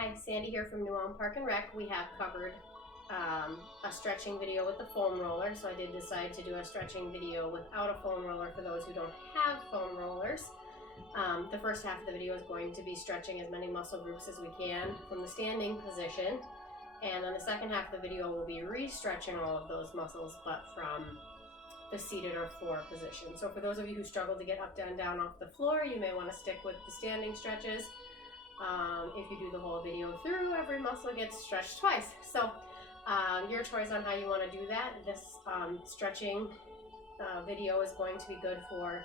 Hi, Sandy here from New Ulm Park and Rec. We have covered a stretching video with the foam roller, so I did decide to do a stretching video without a foam roller for those who don't have foam rollers. The first half of the video is going to be stretching as many muscle groups as we can from the standing position, and then the second half of the video will be re-stretching all of those muscles, but from the seated or floor position. So for those of you who struggle to get up and down off the floor, you may want to stick with the standing stretches. If you do the whole video through, every muscle gets stretched twice. So your choice on how you want to do that. This stretching video is going to be good for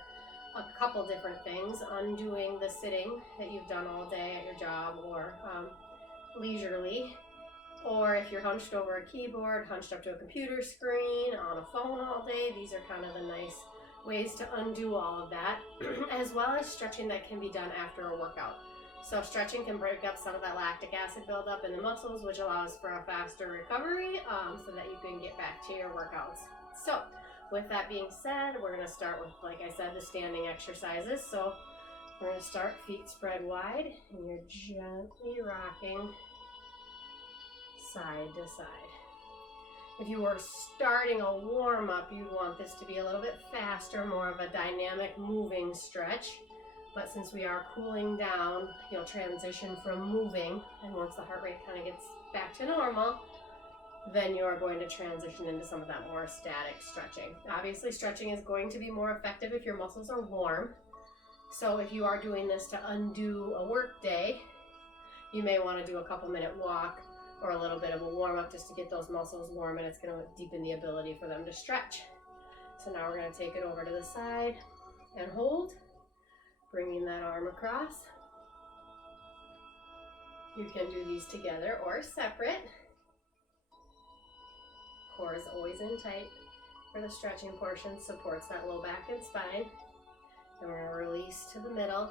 a couple different things. Undoing the sitting that you've done all day at your job or leisurely. Or if you're hunched over a keyboard, hunched up to a computer screen, on a phone all day, these are kind of the nice ways to undo all of that, as well as stretching that can be done after a workout. So stretching can break up some of that lactic acid buildup in the muscles, which allows for a faster recovery so that you can get back to your workouts. So with that being said, we're going to start with, like I said, the standing exercises. So we're going to start feet spread wide, and you're gently rocking side to side. If you were starting a warm-up, you'd want this to be a little bit faster, more of a dynamic moving stretch. But since we are cooling down, you'll transition from moving, and once the heart rate kind of gets back to normal, then you are going to transition into some of that more static stretching. Obviously, stretching is going to be more effective if your muscles are warm. So if you are doing this to undo a work day, you may want to do a couple-minute walk or a little bit of a warm-up just to get those muscles warm, and it's going to deepen the ability for them to stretch. So now we're going to take it over to the side and hold, bringing that arm across. You can do these together or separate. Core is always in tight for the stretching portion, supports that low back and spine. And we're going to release to the middle,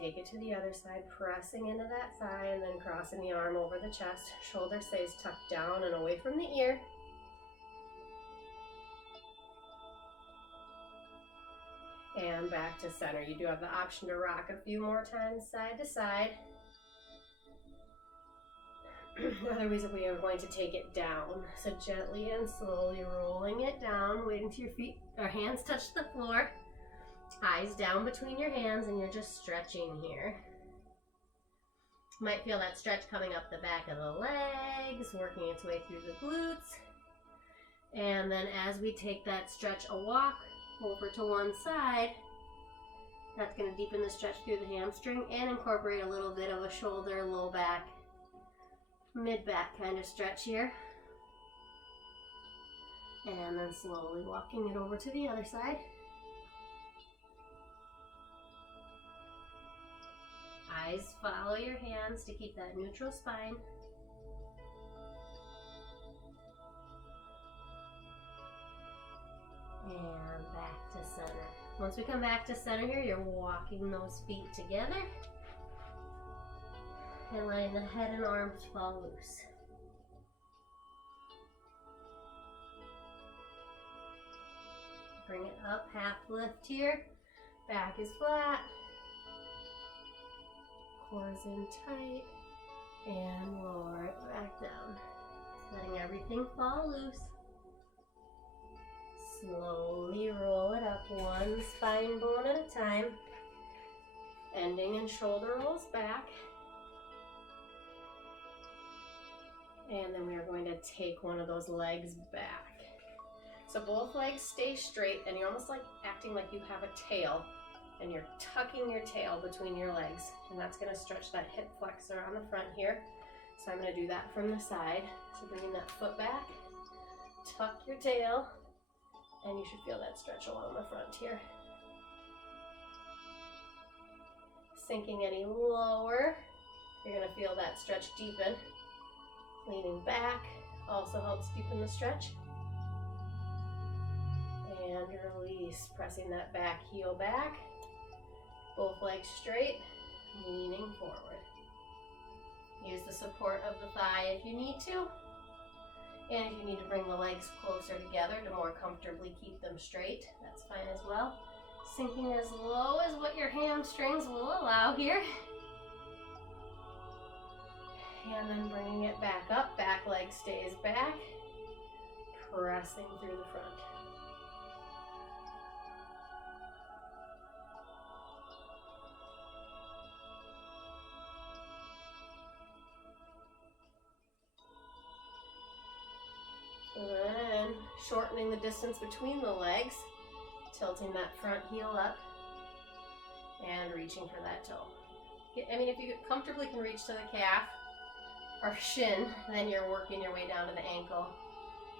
take it to the other side, pressing into that thigh, and then crossing the arm over the chest. Shoulder stays tucked down and away from the ear. And back to center. You do have the option to rock a few more times side to side. Otherwise, we are going to take it down. So gently and slowly rolling it down, waiting till your feet or hands touch the floor. Eyes down between your hands, and you're just stretching here. You might feel that stretch coming up the back of the legs, working its way through the glutes. And then as we take that stretch a walk over to one side, that's going to deepen the stretch through the hamstring and incorporate a little bit of a shoulder, low back, mid-back kind of stretch here. And then slowly walking it over to the other side. Eyes follow your hands to keep that neutral spine. And back to center. Once we come back to center here, you're walking those feet together and letting the head and arms fall loose. Bring it up, half lift here. Back is flat. Core is in tight. And lower it back down. Letting everything fall loose. Slowly roll it up, one spine bone at a time. Ending in shoulder rolls back. And then we are going to take one of those legs back. So both legs stay straight, and you're almost like acting like you have a tail, and you're tucking your tail between your legs, and that's going to stretch that hip flexor on the front here. So I'm going to do that from the side. So bringing that foot back, tuck your tail, and you should feel that stretch along the front here. Sinking any lower, you're going to feel that stretch deepen. Leaning back also helps deepen the stretch. And release, pressing that back heel back. Both legs straight, leaning forward. Use the support of the thigh if you need to. And if you need to bring the legs closer together to more comfortably keep them straight, that's fine as well. Sinking as low as what your hamstrings will allow here. And then bringing it back up, back leg stays back, pressing through the front. And then shortening the distance between the legs, tilting that front heel up and reaching for that toe. I mean, if you comfortably can reach to the calf or shin, then you're working your way down to the ankle,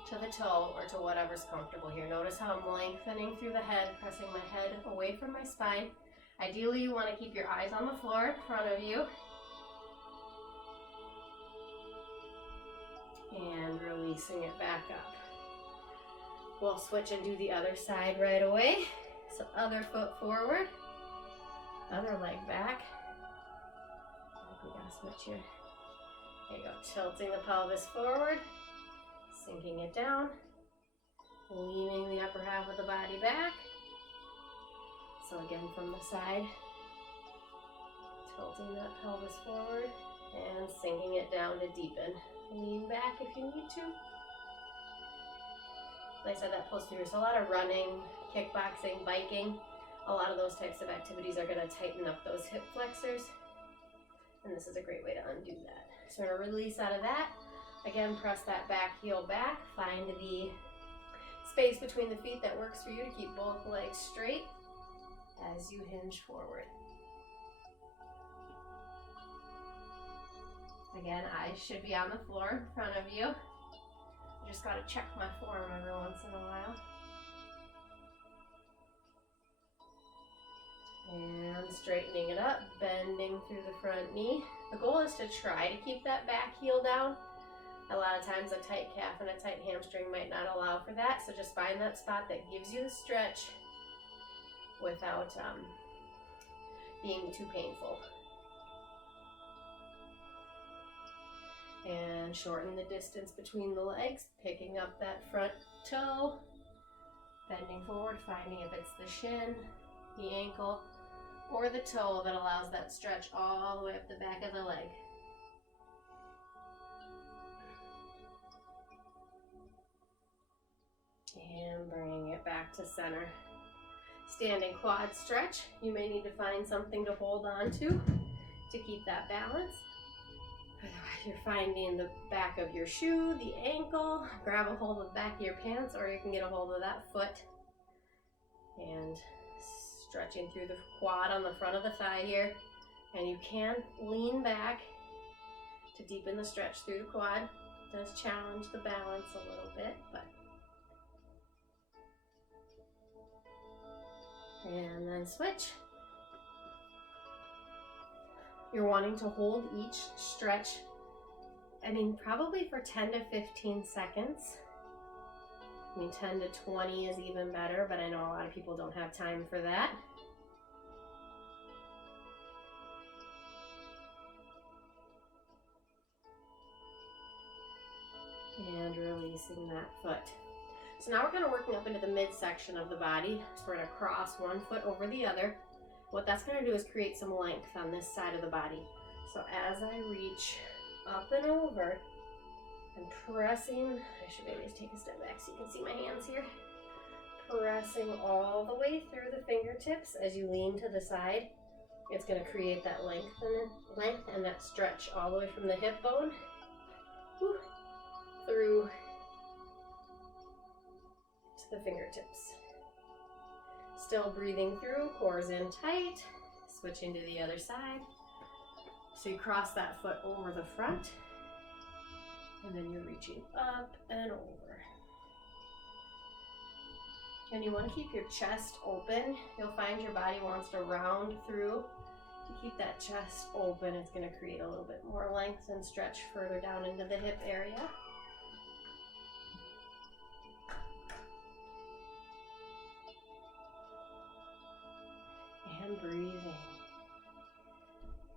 to the toe, or to whatever's comfortable here. Notice how I'm lengthening through the head, pressing my head away from my spine. Ideally, you want to keep your eyes on the floor in front of you. And releasing it back up. We'll switch and do the other side right away. So other foot forward, other leg back. I think we gotta switch here. There you go, tilting the pelvis forward, sinking it down, leaning the upper half of the body back. So again, from the side, tilting that pelvis forward and sinking it down to deepen. Lean back if you need to. Like I said, that posterior, so a lot of running, kickboxing, biking, a lot of those types of activities are going to tighten up those hip flexors. And this is a great way to undo that. So we're going to release out of that. Again, press that back heel back. Find the space between the feet that works for you to keep both legs straight as you hinge forward. Again, eyes should be on the floor in front of you. I just got to check my form every once in a while. And straightening it up, bending through the front knee. The goal is to try to keep that back heel down. A lot of times a tight calf and a tight hamstring might not allow for that, so just find that spot that gives you the stretch without being too painful. And shorten the distance between the legs, picking up that front toe, bending forward, finding if it's the shin, the ankle, or the toe that allows that stretch all the way up the back of the leg. And bringing it back to center. Standing quad stretch. You may need to find something to hold on to keep that balance. You're finding the back of your shoe, the ankle, grab a hold of the back of your pants, or you can get a hold of that foot. And stretching through the quad on the front of the thigh here. And you can lean back to deepen the stretch through the quad. It does challenge the balance a little bit, but. And then switch. You're wanting to hold each stretch, I mean, probably for 10 to 15 seconds. I mean, 10 to 20 is even better, but I know a lot of people don't have time for that. And releasing that foot. So now we're kind of working up into the midsection of the body. So we're going to cross one foot over the other. What that's going to do is create some length on this side of the body. So as I reach up and over, I'm pressing, I should maybe just take a step back so you can see my hands here. Pressing all the way through the fingertips as you lean to the side. It's going to create that length and that stretch all the way from the hip bone through to the fingertips. Still breathing through, cores in tight, switching to the other side. So you cross that foot over the front, and then you're reaching up and over. And you want to keep your chest open. You'll find your body wants to round through. To keep that chest open, it's going to create a little bit more length and stretch further down into the hip area. And breathing.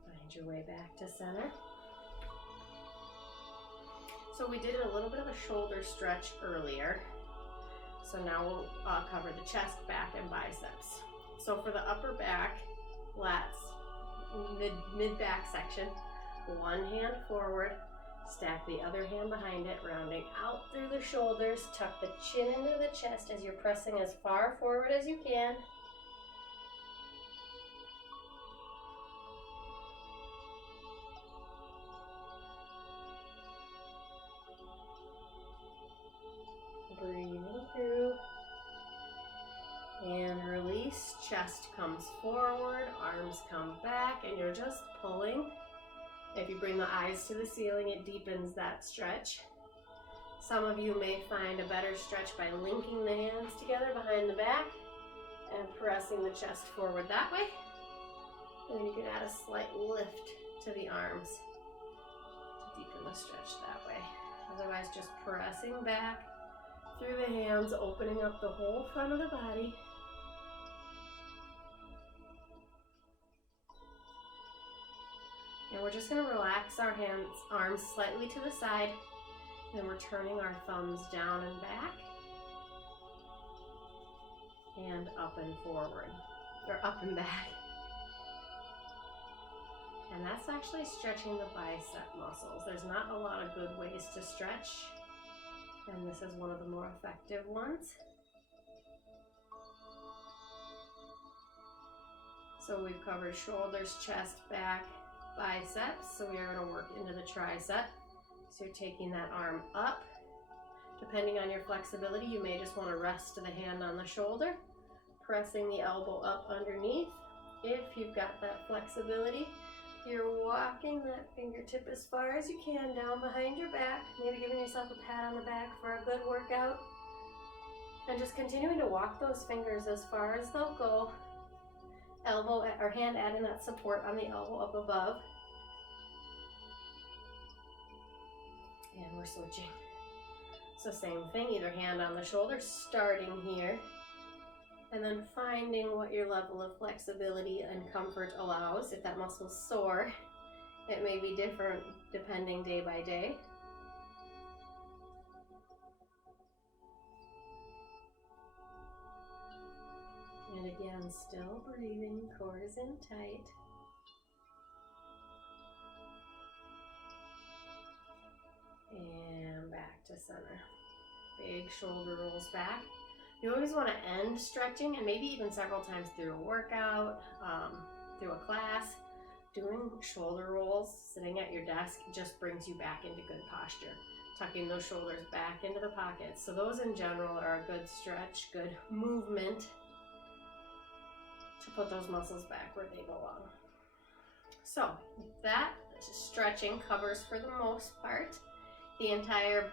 Find your way back to center. So we did a little bit of a shoulder stretch earlier. So now we'll cover the chest, back, and biceps. So for the upper back, lats, mid-back section, one hand forward, stack the other hand behind it, rounding out through the shoulders, tuck the chin into the chest as you're pressing as far forward as you can. Breathing through. And release, chest comes forward, arms come back, and you're just pulling. If you bring the eyes to the ceiling, it deepens that stretch. Some of you may find a better stretch by linking the hands together behind the back and pressing the chest forward that way. And then you can add a slight lift to the arms to deepen the stretch that way. Otherwise, just pressing back through the hands, opening up the whole front of the body. And we're just going to relax our arms slightly to the side. Then we're turning our thumbs down and back. And up and forward. Or up and back. And that's actually stretching the bicep muscles. There's not a lot of good ways to stretch. And this is one of the more effective ones. So we've covered shoulders, chest, back, biceps. So we are going to work into the tricep. So you're taking that arm up. Depending on your flexibility, you may just want to rest the hand on the shoulder, pressing the elbow up underneath. If you've got that flexibility, you're walking that fingertip as far as you can down behind your back, maybe giving yourself a pat on the back for a good workout. And just continuing to walk those fingers as far as they'll go. Elbow or hand adding that support on the elbow up above. And we're switching. So same thing, either hand on the shoulder, starting here, and then finding what your level of flexibility and comfort allows. If that muscle's sore, it may be different depending day by day. And again, still breathing, core is in tight. And back to center. Big shoulder rolls back. You always want to end stretching, and maybe even several times through a workout, through a class. Doing shoulder rolls, sitting at your desk, just brings you back into good posture. Tucking those shoulders back into the pockets. So those in general are a good stretch, good movement to put those muscles back where they belong. So that stretching covers, for the most part, the entire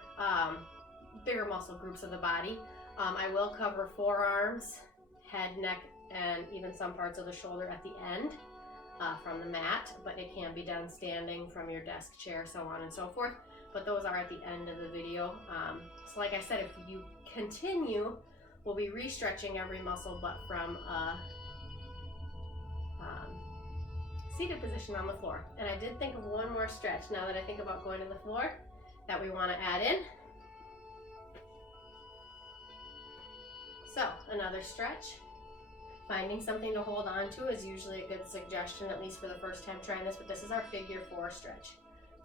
bigger muscle groups of the body. I will cover forearms, head, neck, and even some parts of the shoulder at the end from the mat, but it can be done standing from your desk, chair, so on and so forth. But those are at the end of the video. So like I said, if you continue, we'll be re-stretching every muscle but from a seated position on the floor. And I did think of one more stretch now that I think about going to the floor that we want to add in. So another stretch. Finding something to hold on to is usually a good suggestion, at least for the first time trying this, but this is our figure 4 stretch.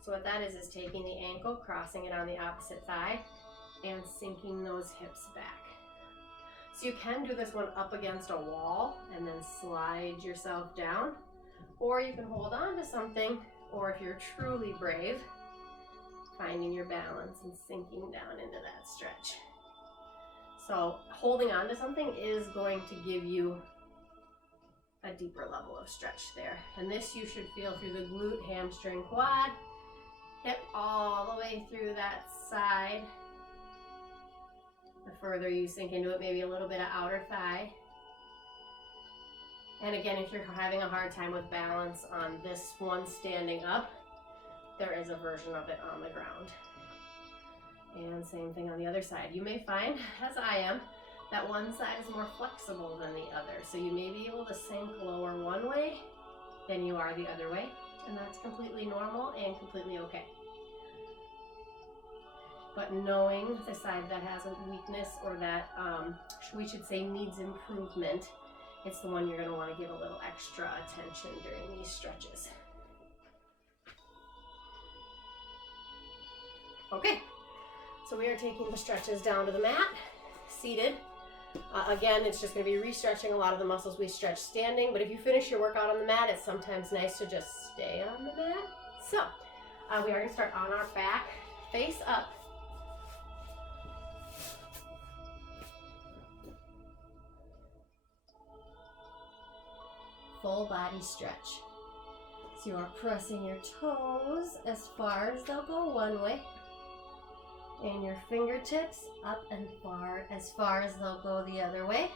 So what that is taking the ankle, crossing it on the opposite thigh, and sinking those hips back. So you can do this one up against a wall and then slide yourself down, or you can hold on to something, or if you're truly brave, finding your balance and sinking down into that stretch. So holding on to something is going to give you a deeper level of stretch there. And this you should feel through the glute, hamstring, quad, hip all the way through that side. The further you sink into it, maybe a little bit of outer thigh. And again, if you're having a hard time with balance on this one standing up, there is a version of it on the ground. And same thing on the other side. You may find, as I am, that one side is more flexible than the other. So you may be able to sink lower one way than you are the other way. And that's completely normal and completely okay. But knowing the side that has a weakness or that we should say needs improvement, it's the one you're going to want to give a little extra attention during these stretches. Okay, so we are taking the stretches down to the mat, seated. Again, it's just going to be re-stretching a lot of the muscles we stretch standing, but if you finish your workout on the mat, it's sometimes nice to just stay on the mat. So, we are going to start on our back, face up. Full body stretch. So you are pressing your toes as far as they'll go one way, and your fingertips up and as far as they'll go the other way.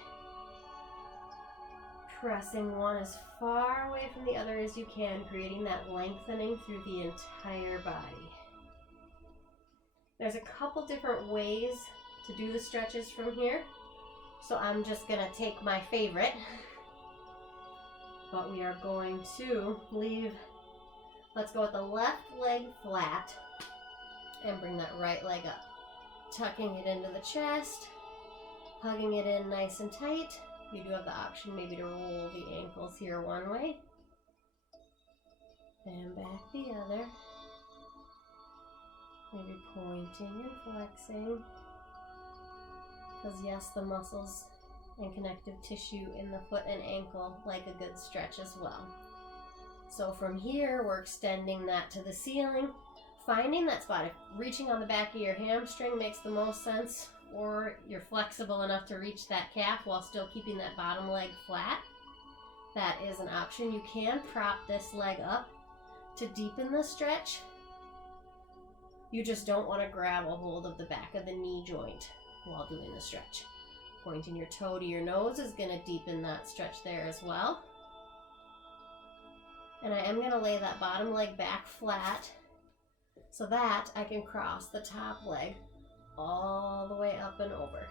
Pressing one as far away from the other as you can, creating that lengthening through the entire body. There's a couple different ways to do the stretches from here, so I'm just gonna take my favorite. But we are going to let's go with the left leg flat and bring that right leg up. Tucking it into the chest, hugging it in nice and tight. You do have the option maybe to roll the ankles here one way and back the other. Maybe pointing and flexing. Because yes, the muscles and connective tissue in the foot and ankle like a good stretch as well. So from here, we're extending that to the ceiling, finding that spot. If reaching on the back of your hamstring makes the most sense, or you're flexible enough to reach that calf while still keeping that bottom leg flat, that is an option. You can prop this leg up to deepen the stretch. You just don't want to grab a hold of the back of the knee joint while doing the stretch. Pointing your toe to your nose is going to deepen that stretch there as well. And I am going to lay that bottom leg back flat so that I can cross the top leg all the way up and over.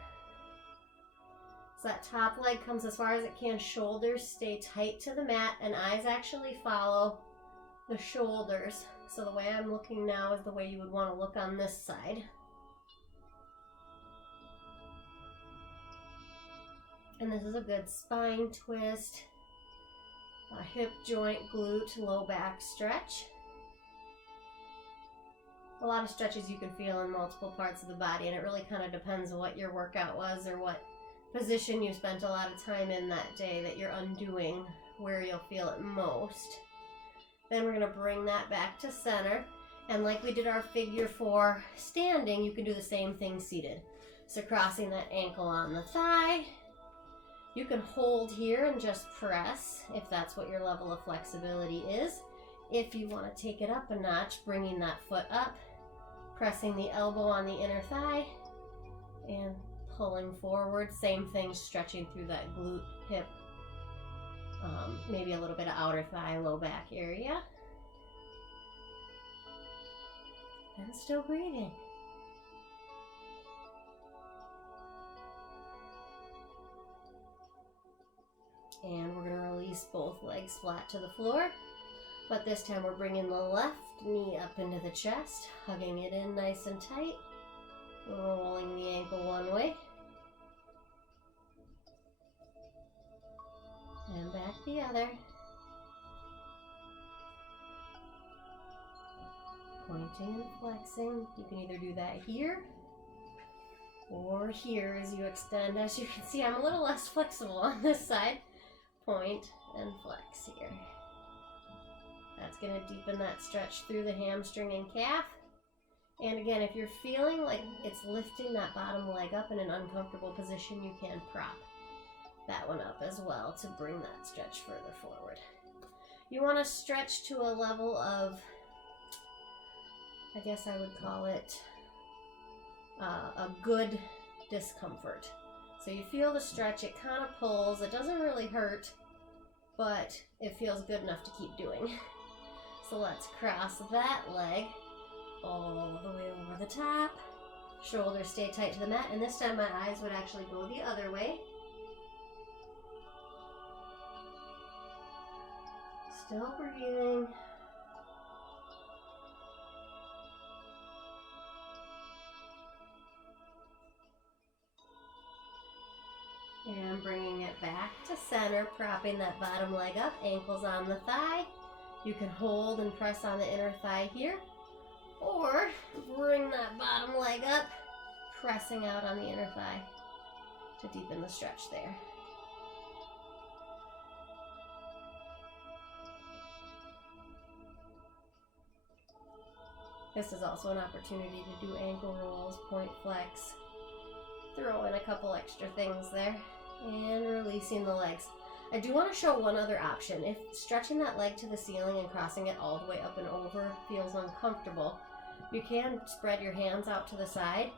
So that top leg comes as far as it can. Shoulders stay tight to the mat, and eyes actually follow the shoulders. So the way I'm looking now is the way you would want to look on this side. And this is a good spine twist, a hip joint, glute, low back stretch. A lot of stretches you can feel in multiple parts of the body, and it really kind of depends on what your workout was or what position you spent a lot of time in that day that you're undoing, where you'll feel it most. Then we're going to bring that back to center, and like we did our figure 4 standing, you can do the same thing seated. So crossing that ankle on the thigh. You can hold here and just press if that's what your level of flexibility is. If you want to take it up a notch, bringing that foot up, pressing the elbow on the inner thigh, and pulling forward. Same thing, stretching through that glute, hip, maybe a little bit of outer thigh, low back area. And still breathing. And we're going to release both legs flat to the floor. But this time we're bringing the left knee up into the chest, hugging it in nice and tight, rolling the ankle one way, and back the other. Pointing and flexing. You can either do that here or here as you extend. As you can see, I'm a little less flexible on this side. Point and flex here. That's going to deepen that stretch through the hamstring and calf. And again, if you're feeling like it's lifting that bottom leg up in an uncomfortable position, you can prop that one up as well to bring that stretch further forward. You want to stretch to a level of, I guess I would call it a good discomfort. So you feel the stretch, it kind of pulls, it doesn't really hurt, but it feels good enough to keep doing. So let's cross that leg all the way over the top. Shoulders stay tight to the mat, and this time my eyes would actually go the other way. Still breathing. And bringing it back to center, propping that bottom leg up, ankles on the thigh. You can hold and press on the inner thigh here, Or bring that bottom leg up, pressing out on the inner thigh to deepen the stretch there. This is also an opportunity to do ankle rolls, point flex, throw in a couple extra things there, and releasing the legs. I do want to show one other option. If stretching that leg to the ceiling and crossing it all the way up and over feels uncomfortable, you can spread your hands out to the side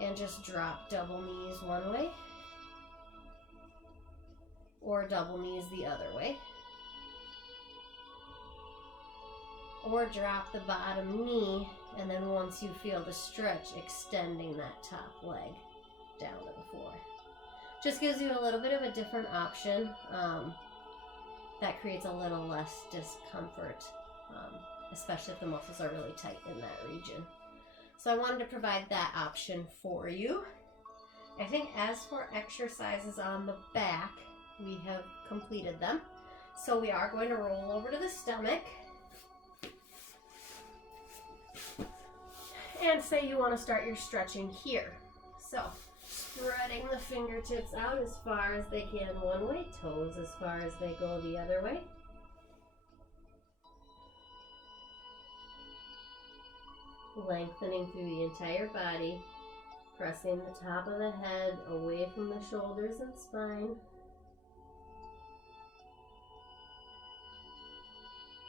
and just drop double knees one way or double knees the other way. Or drop the bottom knee, and then once you feel the stretch, extending that top leg down to the floor. Just gives you a little bit of a different option that creates a little less discomfort, especially if the muscles are really tight in that region. So I wanted to provide that option for you. I think as for exercises on the back, we have completed them. So we are going to roll over to the stomach. And say you want to start your stretching here. So, spreading the fingertips out as far as they can one way, toes as far as they go the other way. Lengthening through the entire body, pressing the top of the head away from the shoulders and spine.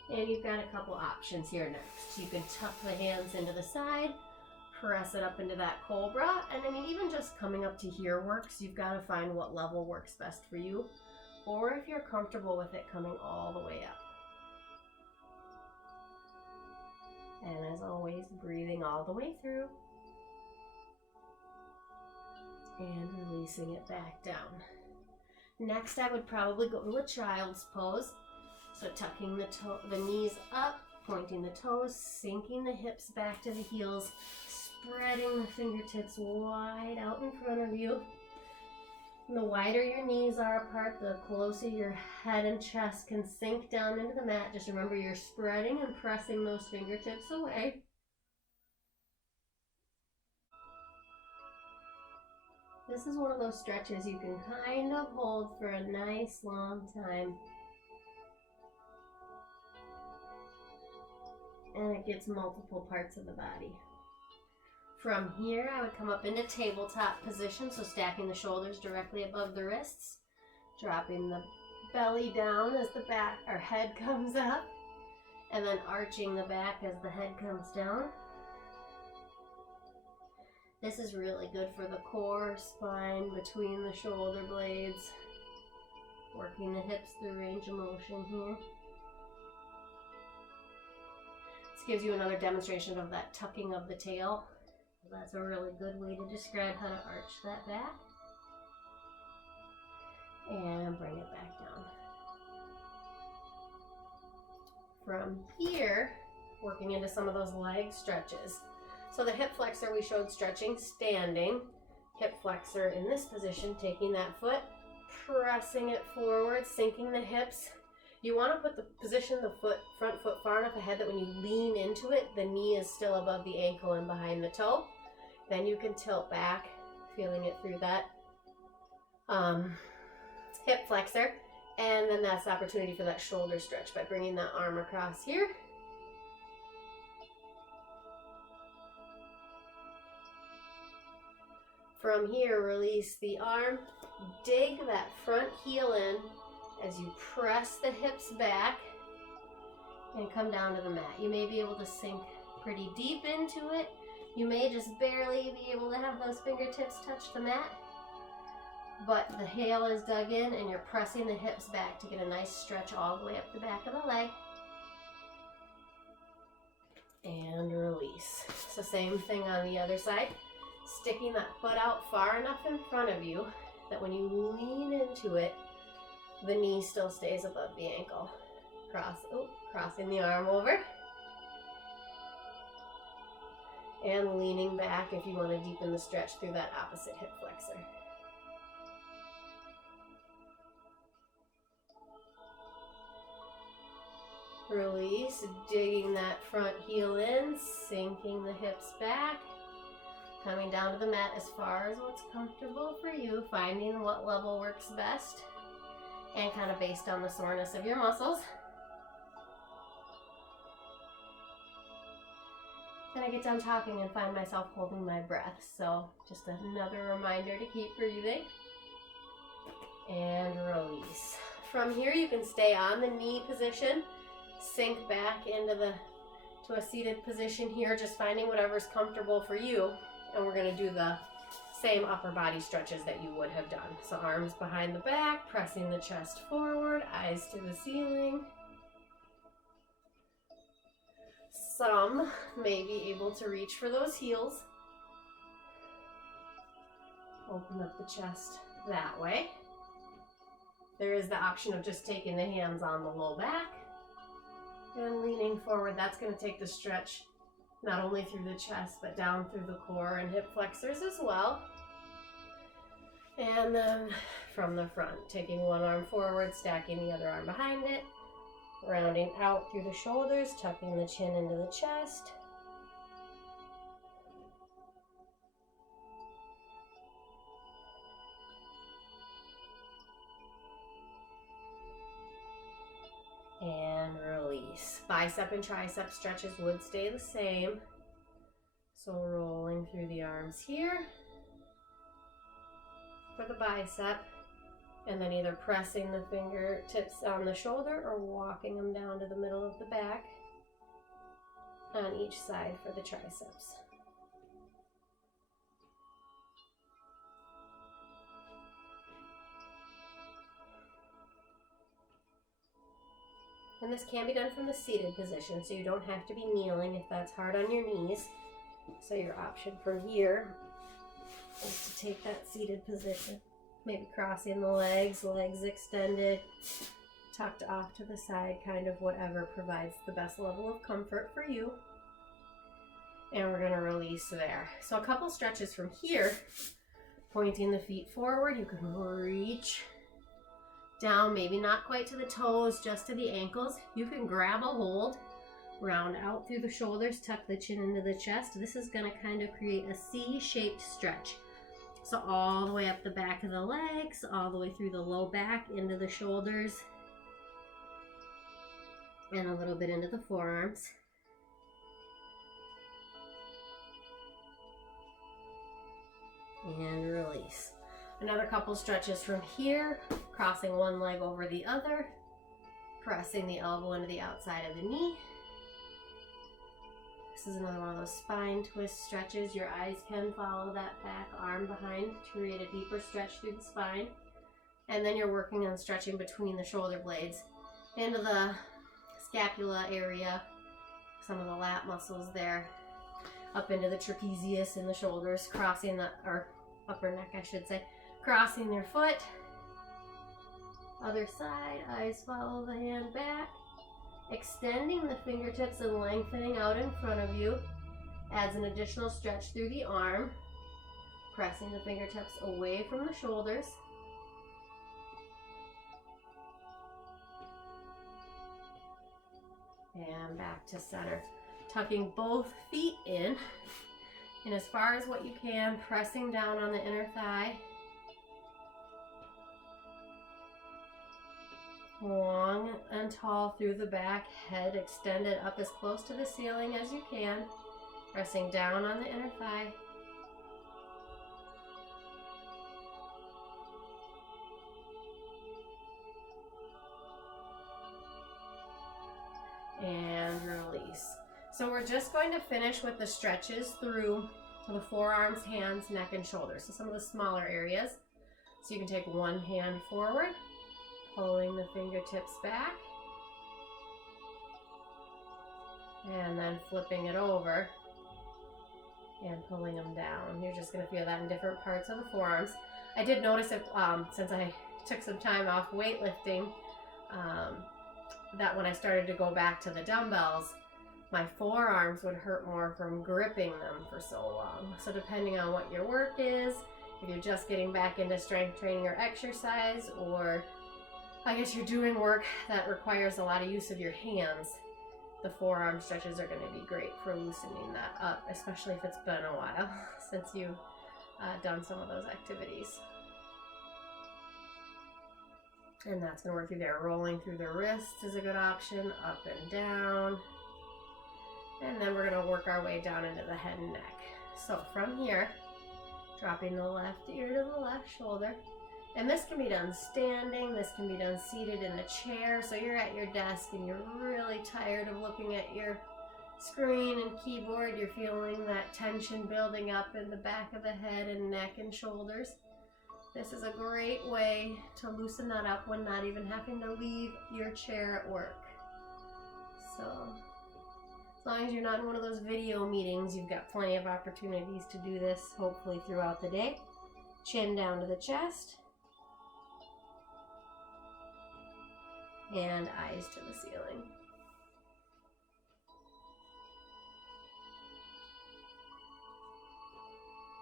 And you've got a couple options here next. You can tuck the hands into the side, press it up into that cobra, and I mean, even just coming up to here works. You've got to find what level works best for you, or if you're comfortable with it, coming all the way up. And as always, breathing all the way through, and releasing it back down. Next, I would probably go to a child's pose. So tucking the knees up, pointing the toes, sinking the hips back to the heels, spreading the fingertips wide out in front of you. And the wider your knees are apart, the closer your head and chest can sink down into the mat. Just remember you're spreading and pressing those fingertips away. This is one of those stretches you can kind of hold for a nice long time. And it gets multiple parts of the body. From here, I would come up into tabletop position, so stacking the shoulders directly above the wrists, dropping the belly down as the back or head comes up, and then arching the back as the head comes down. This is really good for the core, spine, between the shoulder blades, working the hips through range of motion here. Gives you another demonstration of that tucking of the tail. That's a really good way to describe how to arch that back. And bring it back down. From here, working into some of those leg stretches. So the hip flexor we showed stretching standing. Hip flexor in this position, taking that foot, pressing it forward, sinking the hips. You want to position the front foot far enough ahead that when you lean into it, the knee is still above the ankle and behind the toe. Then you can tilt back, feeling it through that hip flexor. And then that's the opportunity for that shoulder stretch by bringing that arm across here. From here, release the arm, dig that front heel in as you press the hips back and come down to the mat. You may be able to sink pretty deep into it. You may just barely be able to have those fingertips touch the mat, but the heel is dug in and you're pressing the hips back to get a nice stretch all the way up the back of the leg. And release. So same thing on the other side. Sticking that foot out far enough in front of you that when you lean into it, the knee still stays above the ankle. Crossing the arm over. And leaning back if you want to deepen the stretch through that opposite hip flexor. Release, digging that front heel in, sinking the hips back, coming down to the mat as far as what's comfortable for you, finding what level works best, and kind of based on the soreness of your muscles. Then I get done talking and find myself holding my breath. So just another reminder to keep breathing. And release. From here you can stay on the knee position, sink back to a seated position here, just finding whatever's comfortable for you. And we're going to do the same upper body stretches that you would have done. So arms behind the back, pressing the chest forward, eyes to the ceiling. Some may be able to reach for those heels. Open up the chest that way. There is the option of just taking the hands on the low back and leaning forward. That's going to take the stretch not only through the chest, but down through the core and hip flexors as well. And then from the front, taking one arm forward, stacking the other arm behind it, rounding out through the shoulders, tucking the chin into the chest. And release. Bicep and tricep stretches would stay the same. So rolling through the arms here for the bicep, and then either pressing the fingertips on the shoulder or walking them down to the middle of the back on each side for the triceps. And this can be done from the seated position, so you don't have to be kneeling if that's hard on your knees. So your option from here is to take that seated position, maybe crossing the legs, legs extended, tucked off to the side, kind of whatever provides the best level of comfort for you. And we're going to release there. So a couple stretches from here, pointing the feet forward. You can reach down, maybe not quite to the toes, just to the ankles. You can grab a hold, round out through the shoulders, tuck the chin into the chest. This is going to kind of create a C-shaped stretch. So all the way up the back of the legs, all the way through the low back, into the shoulders, and a little bit into the forearms. And release. Another couple stretches from here, crossing one leg over the other, pressing the elbow into the outside of the knee. This is another one of those spine twist stretches. Your eyes can follow that back arm behind to create a deeper stretch through the spine. And then you're working on stretching between the shoulder blades into the scapula area, some of the lat muscles there, up into the trapezius in the shoulders, crossing the, or upper neck I should say, crossing your foot. Other side, eyes follow the hand back. Extending the fingertips and lengthening out in front of you adds an additional stretch through the arm. Pressing the fingertips away from the shoulders. And back to center. Tucking both feet in. And as far as what you can, pressing down on the inner thigh. Long and tall through the back, head extended up as close to the ceiling as you can, pressing down on the inner thigh. And release. So we're just going to finish with the stretches through the forearms, hands, neck, and shoulders. So some of the smaller areas. So you can take one hand forward, pulling the fingertips back, and then flipping it over and pulling them down. You're just going to feel that in different parts of the forearms. I did notice it, since I took some time off weightlifting, that when I started to go back to the dumbbells, my forearms would hurt more from gripping them for so long. So depending on what your work is, if you're just getting back into strength training or exercise, or I guess you're doing work that requires a lot of use of your hands, the forearm stretches are going to be great for loosening that up, especially if it's been a while since you've done some of those activities. And that's going to work through there. Rolling through the wrists is a good option, up and down. And then we're going to work our way down into the head and neck. So from here, dropping the left ear to the left shoulder. And this can be done standing, this can be done seated in a chair. So you're at your desk and you're really tired of looking at your screen and keyboard. You're feeling that tension building up in the back of the head and neck and shoulders. This is a great way to loosen that up when not even having to leave your chair at work. So as long as you're not in one of those video meetings, you've got plenty of opportunities to do this, hopefully throughout the day. Chin down to the chest. And eyes to the ceiling.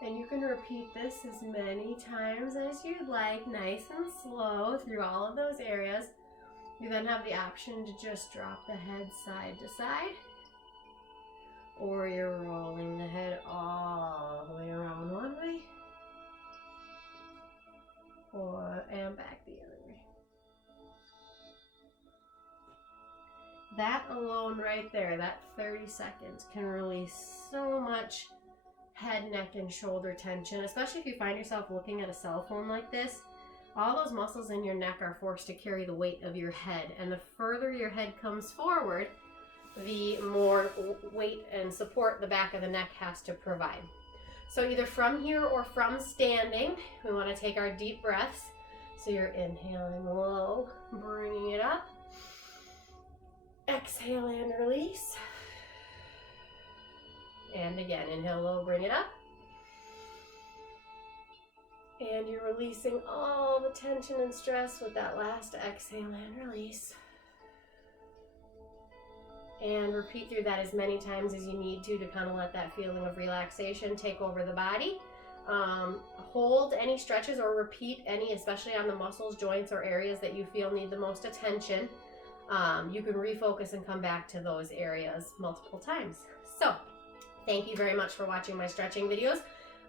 And you can repeat this as many times as you'd like, nice and slow through all of those areas. You then have the option to just drop the head side to side, or you're rolling the head all the way around one way, and back the other way. That alone right there, that 30 seconds can release so much head, neck, and shoulder tension, especially if you find yourself looking at a cell phone like this. All those muscles in your neck are forced to carry the weight of your head, and the further your head comes forward, the more weight and support the back of the neck has to provide. So either from here or from standing, we want to take our deep breaths. So you're inhaling low, bringing it up. Exhale and release. And again, inhale low, bring it up. And you're releasing all the tension and stress with that last exhale and release. And repeat through that as many times as you need to kind of let that feeling of relaxation take over the body. Hold any stretches or repeat any, especially on the muscles, joints, or areas that you feel need the most attention. You can refocus and come back to those areas multiple times. So, thank you very much for watching my stretching videos.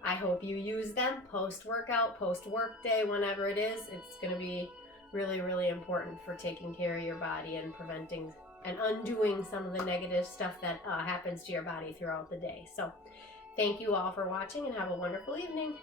I hope you use them post-workout, post-work day, whenever it is. It's going to be really, really important for taking care of your body and preventing and undoing some of the negative stuff that happens to your body throughout the day. So, thank you all for watching and have a wonderful evening.